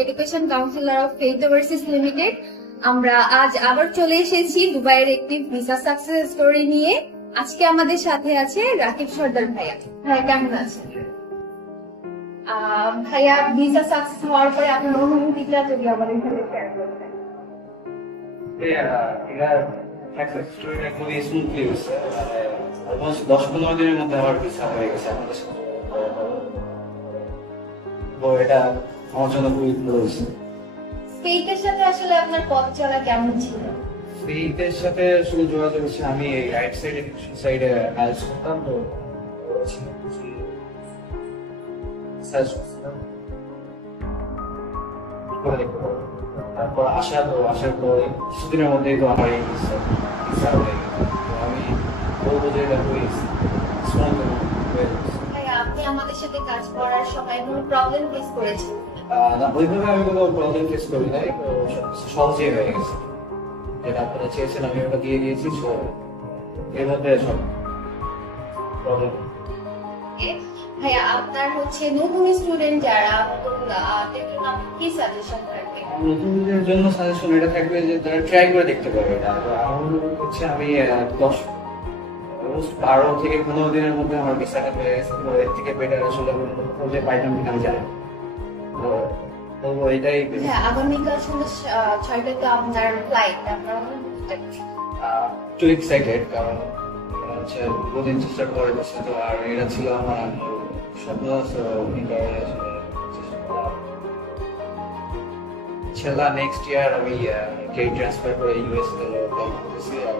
Education councillor of faith overseas limited. আমরা আজ আবার চলে এসেছি দুবাইয়ের একটি ভিসা সাকসেস স্টোরি নিয়ে। আজকে আমাদের সাথে আছে রাকিব সর্দার ভাইয়া। ভাইয়া কেমন আছেন? ভাইয়া, ভিসা সাকসেস হওয়ার পরে আপনার অনুভূতিটা যদি আমাদের সাথে শেয়ার করতেন। খুবই স্মুথলি হয়েছে, অলমোস্ট 10-15 দিনের মধ্যে আমার ভিসা হয়ে গেছে আপনাদের সাথে। তো এটা আমার জন্য খুবই ভালো হয়েছে। ফেইথের সাথে আসলে আপনার পথ চলা কেমন ছিল? ফেইথের সাথে আসলে যোগাযোগ হচ্ছে, আমি রাইট সাইডে কাজ করতাম, তো তারপর আসার পর কিছুদিনের মধ্যেই তো আমার এই ভিসা হয়ে গেছে। তো আমি বলবো যে এটা আপনি আমাদের সাথে কাজ করার সময় কোনো প্রবলেম ফেস করেছেন? ওইভাবে আমি কোনো প্রবলেম ফেস করি নাই, তো সবকিছু সহজেই হয়ে গেছে। যেটা আপনারা চেয়েছেন আমি ওটা দিয়ে দিয়েছি, এর মধ্যে সব প্রবলেম। ভাইয়া, আপনার হচ্ছে নতুন স্টুডেন্ট যারা, তাদের জন্য আপনি কি সাজেশন রাখবেন? নতুনদের জন্য সাজেশন এটা থাকবে যে তারা ট্রাই করে দেখতে পারবে। আমার হচ্ছে আমি 12 থেকে 15 দিনের মধ্যে আমার ভিসাটা হয়ে গেছে। তো এর থেকে বেটার আসলে আমি খুঁজে পাইতাম কিনা আমি জানি। তো এটাই আগামীকাল সন্ধ্যা 6টায় তো আপনার ফ্লাইট। আপনার একটু এক্সাইটেড, কারণ হচ্ছে দুদিন চেষ্টা করে দিচ্ছে। তো আর এটা ছিল আমার স্বপ্ন। ইনশাআল্লাহ নেক্সট ইয়ার আমি ক্রেডিট ট্রান্সফার করে ইউএস করতেছি। আর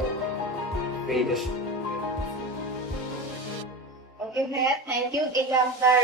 ওকে ভাইয়া, থ্যাংক ইউ। এটা আপনার